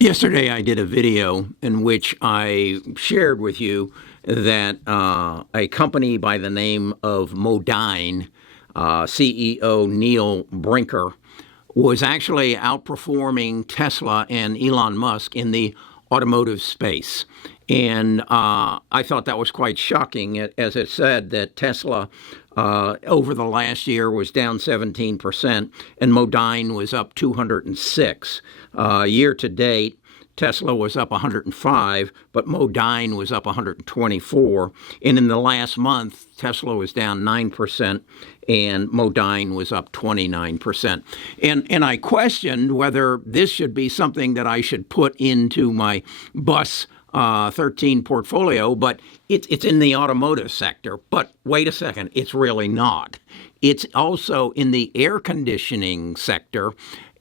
Yesterday, I did a video in which I shared with you that a company by the name of Modine, CEO Neil Brinker, was actually outperforming Tesla and Elon Musk in the automotive space. And I thought that was quite shocking, as it said that Tesla over the last year was down 17%, and Modine was up 206. Year to date, Tesla was up 105, but Modine was up 124. And in the last month, Tesla was down 9%, and Modine was up 29%. And I questioned whether this should be something that I should put into my bus 13 portfolio, but it's in the automotive sector. But wait a second, it's really not. It's also in the air conditioning sector,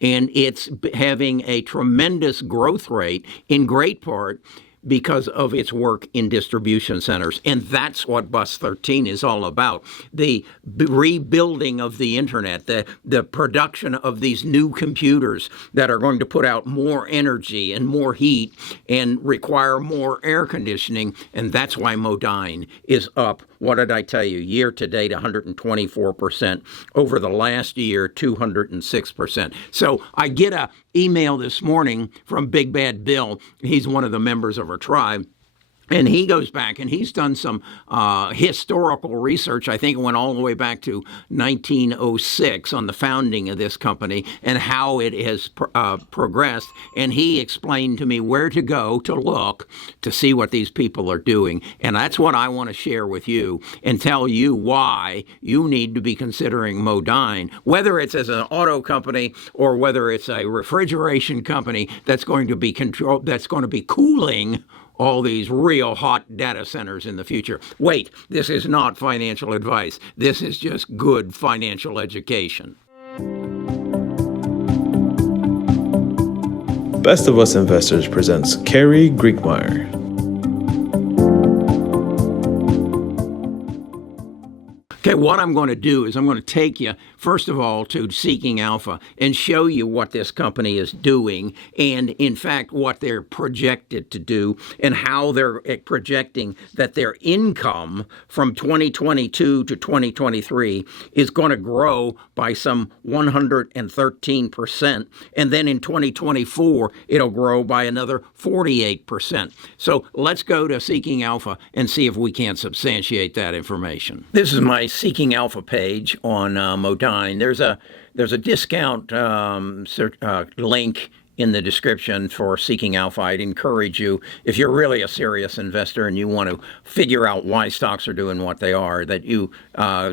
and it's having a tremendous growth rate in great part because of its work in distribution centers. And that's what Bus 13 is all about. The rebuilding of the internet, the production of these new computers that are going to put out more energy and more heat and require more air conditioning. And that's why Modine is up. What did I tell you? Year to date, 124%. Over the last year, 206%. So I get a email this morning from Big Bad Bill. He's one of the members of our tribe. And he goes back and he's done some historical research. I think it went all the way back to 1906 on the founding of this company and how it has progressed. And he explained to me where to go to look to see what these people are doing. And that's what I want to share with you and tell you why you need to be considering Modine, whether it's as an auto company or whether it's a refrigeration company that's going to be cooling all these real hot data centers in the future. Wait, this is not financial advice. This is just good financial education. Best of Us Investors presents Kerry Griegmeyer. Okay, what I'm going to do is I'm going to take you, first of all, to Seeking Alpha and show you what this company is doing and, in fact, what they're projected to do and how they're projecting that their income from 2022 to 2023 is going to grow by some 113%. And then in 2024, it'll grow by another 48%. So let's go to Seeking Alpha and see if we can't substantiate that information. This is my Seeking Alpha page on Modine. There's a discount link in the description for Seeking Alpha. I'd encourage you, if you're really a serious investor and you want to figure out why stocks are doing what they are, that you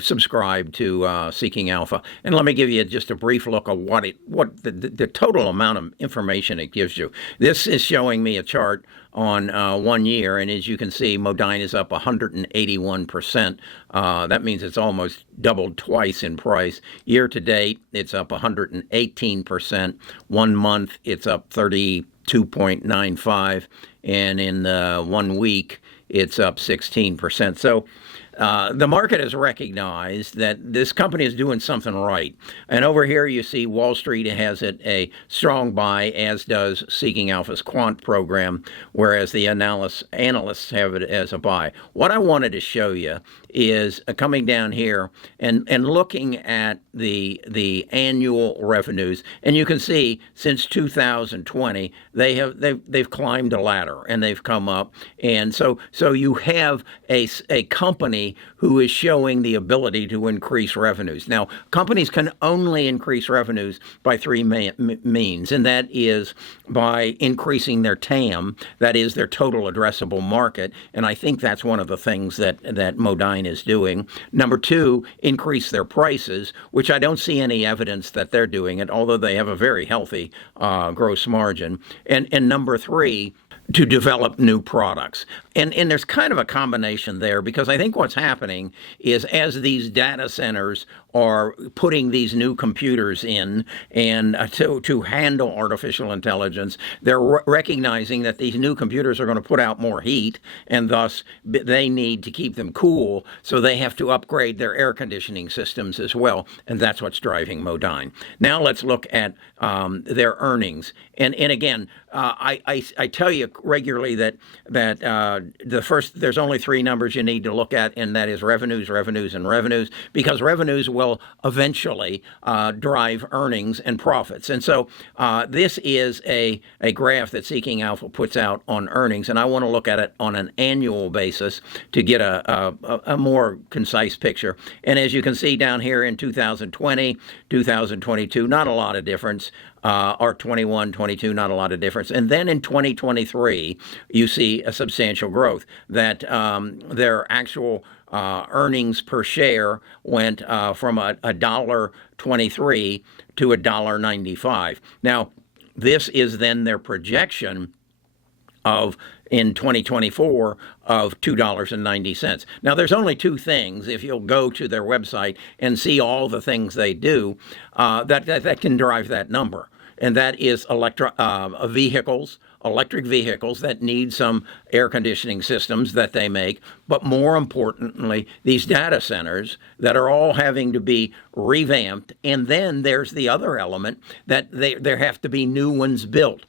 subscribe to Seeking Alpha. And let me give you just a brief look at what the total amount of information it gives you. This is showing me a chart on 1 year, and as you can see, Modine is up 181%. That means it's almost doubled twice in price. Year to date, it's up 118%. 1 month, it's up 32.95, and in 1 week, it's up 16%. So the market has recognized that this company is doing something right. And over here you see Wall Street has it a strong buy, as does Seeking Alpha's quant program, whereas the analysts have it as a buy. What I wanted to show you is coming down here and looking at the annual revenues, and you can see since 2020 they've climbed a ladder and they've come up, and so you have a company who is showing the ability to increase revenues. Now, companies can only increase revenues by three means, and that is by increasing their TAM, that is their total addressable market, and I think that's one of the things that Modine is doing. Number two, increase their prices, which I don't see any evidence that they're doing it, although they have a very healthy gross margin. And number three, to develop new products. And there's kind of a combination there, because I think what's happening is as these data centers are putting these new computers in and to handle artificial intelligence. They're recognizing that these new computers are going to put out more heat, and thus they need to keep them cool, so they have to upgrade their air conditioning systems as well, and that's what's driving Modine. Now let's look at their earnings. And again, I tell you regularly that there's only three numbers you need to look at, and that is revenues, and revenues, because revenues will eventually drive earnings and profits. And so this is a graph that Seeking Alpha puts out on earnings, and I want to look at it on an annual basis to get a more concise picture. And as you can see down here in 2020, 2022, not a lot of difference. Or 21, 22, not a lot of difference. And then in 2023, you see a substantial growth, that their actual earnings per share went from $1.23 to $1.95. Now, this is then their projection of in 2024 of $2.90. Now, there's only two things, if you'll go to their website and see all the things they do, that can drive that number. And that is electric vehicles that need some air conditioning systems that they make, but more importantly, these data centers that are all having to be revamped. And then there's the other element that there have to be new ones built.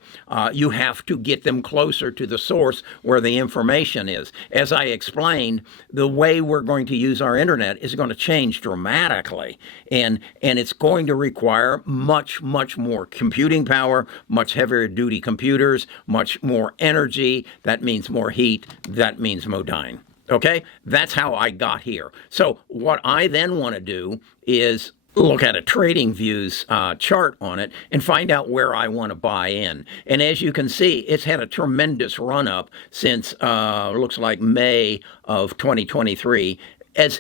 You have to get them closer to the source where the information is. As I explained, the way we're going to use our internet is going to change dramatically, and it's going to require much more computing power, much heavier duty computers, much more energy. That means more heat. That means Modine. Okay, that's how I got here. So what I then want to do is look at a trading views chart on it and find out where I want to buy in. And as you can see, it's had a tremendous run up since looks like May of 2023 as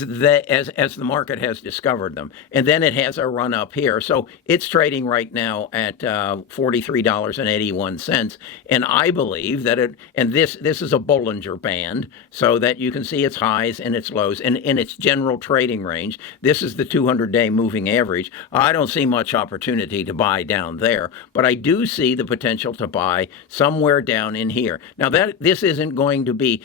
the market has discovered them. And then it has a run up here. So it's trading right now at $43.81. And I believe that this is a Bollinger Band, so that you can see its highs and its lows and in its general trading range. This is the 200-day moving average. I don't see much opportunity to buy down there, but I do see the potential to buy somewhere down in here. Now this isn't going to be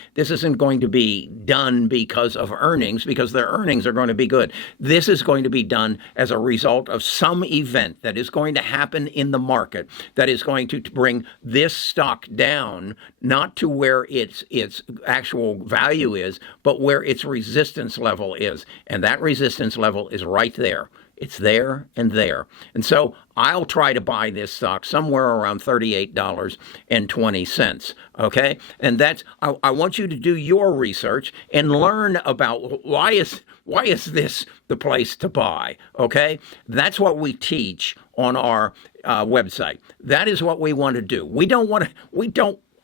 done because of earnings, because their earnings are going to be good. This is going to be done as a result of some event that is going to happen in the market that is going to bring this stock down, not to where its actual value is, but where its resistance level is. And that resistance level is right there. It's there and there. And so I'll try to buy this stock somewhere around $38.20. Okay? And I want you to do your research and learn about why is this the place to buy. Okay? That's what we teach on our website. That is what we want to do. We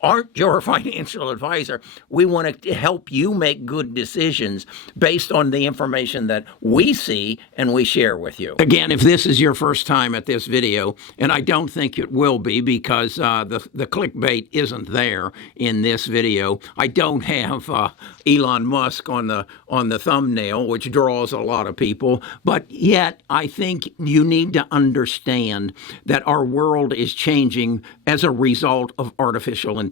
aren't your financial advisor. We want to help you make good decisions based on the information that we see and we share with you. Again, if this is your first time at this video, and I don't think it will be because the clickbait isn't there in this video. I don't have Elon Musk on the thumbnail, which draws a lot of people, but yet I think you need to understand that our world is changing as a result of artificial intelligence,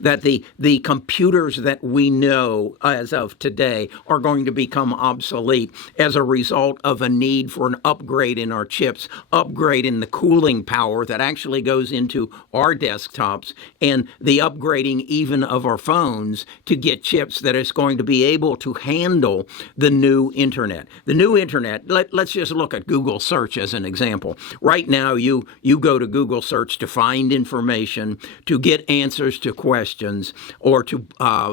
that the computers that we know as of today are going to become obsolete as a result of a need for an upgrade in our chips, upgrade in the cooling power that actually goes into our desktops, and the upgrading even of our phones to get chips that is going to be able to handle the new internet. The new internet, let's just look at Google search as an example. Right now, you go to Google search to find information, to get answers to questions, or to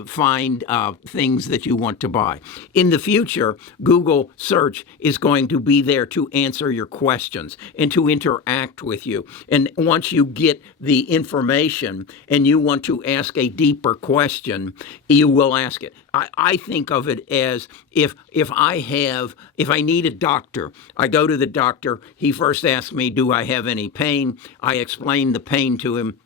find things that you want to buy. In the future, Google search is going to be there to answer your questions and to interact with you. And once you get the information and you want to ask a deeper question, you will ask it. I think of it as if I need a doctor, I go to the doctor, he first asks me, do I have any pain? I explain the pain to him.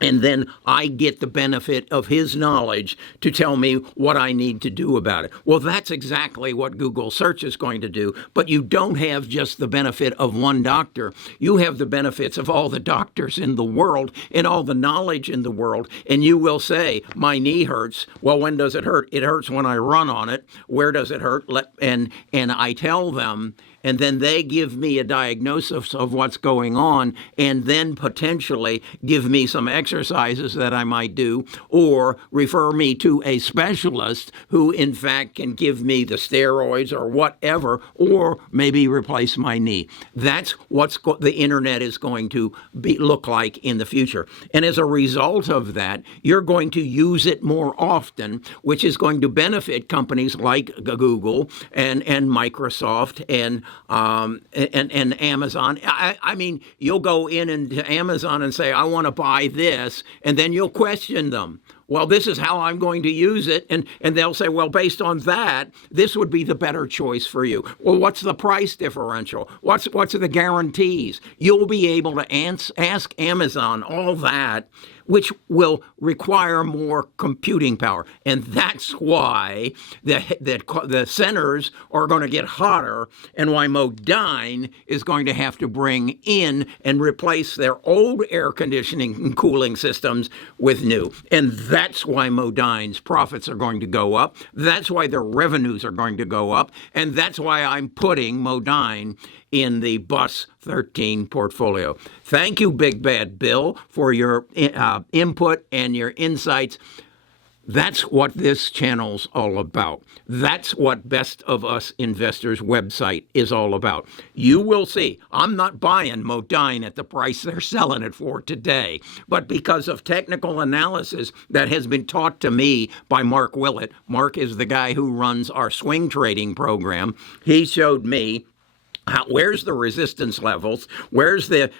And then I get the benefit of his knowledge to tell me what I need to do about it. Well, that's exactly what Google search is going to do. But you don't have just the benefit of one doctor. You have the benefits of all the doctors in the world and all the knowledge in the world. And you will say, my knee hurts. Well, when does it hurt? It hurts when I run on it. Where does it hurt? And I tell them, and then they give me a diagnosis of what's going on, and then potentially give me some exercises that I might do, or refer me to a specialist who, in fact, can give me the steroids or whatever, or maybe replace my knee. That's what the internet is going to look like in the future. And as a result of that, you're going to use it more often, which is going to benefit companies like Google and Microsoft and Amazon. I mean, you'll go into Amazon and say, I want to buy this, and then you'll question them. Well, this is how I'm going to use it. And they'll say, well, based on that, this would be the better choice for you. Well, what's the price differential? What's the guarantees? You'll be able to ask Amazon all that, which will require more computing power. And that's why the centers are going to get hotter, and why Modine is going to have to bring in and replace their old air conditioning and cooling systems with new. And that's why Modine's profits are going to go up. That's why their revenues are going to go up. And that's why I'm putting Modine in the Bus 13 portfolio. Thank you, Big Bad Bill, for your input and your insights. That's what this channel's all about. That's what Best of Us Investors website is all about. You will see, I'm not buying Modine at the price they're selling it for today, but because of technical analysis that has been taught to me by Mark Willett. Mark is the guy who runs our swing trading program. He showed me where's the resistance levels, where's the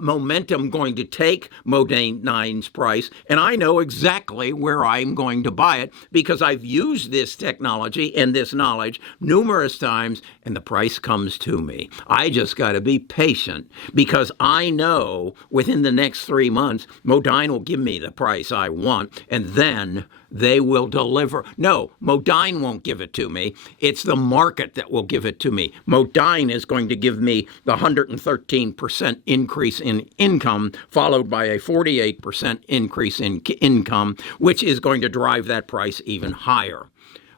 momentum going to take Modine's price, and I know exactly where I'm going to buy it because I've used this technology and this knowledge numerous times, and the price comes to me. I just got to be patient because I know within the next 3 months, Modine will give me the price I want, and then they will deliver. No, Modine won't give it to me. It's the market that will give it to me. Modine is going to give me the 113% increase in income, followed by a 48% increase in income, which is going to drive that price even higher.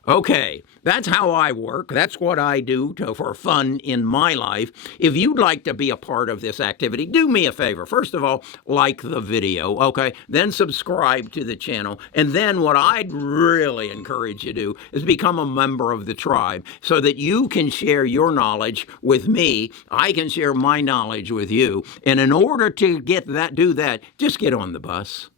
Okay, that's how I work. That's what I do for fun in my life. If you'd like to be a part of this activity, do me a favor. First of all, like the video, okay? Then subscribe to the channel. And then what I'd really encourage you to do is become a member of the tribe so that you can share your knowledge with me. I can share my knowledge with you. And in order to do that, just get on the bus.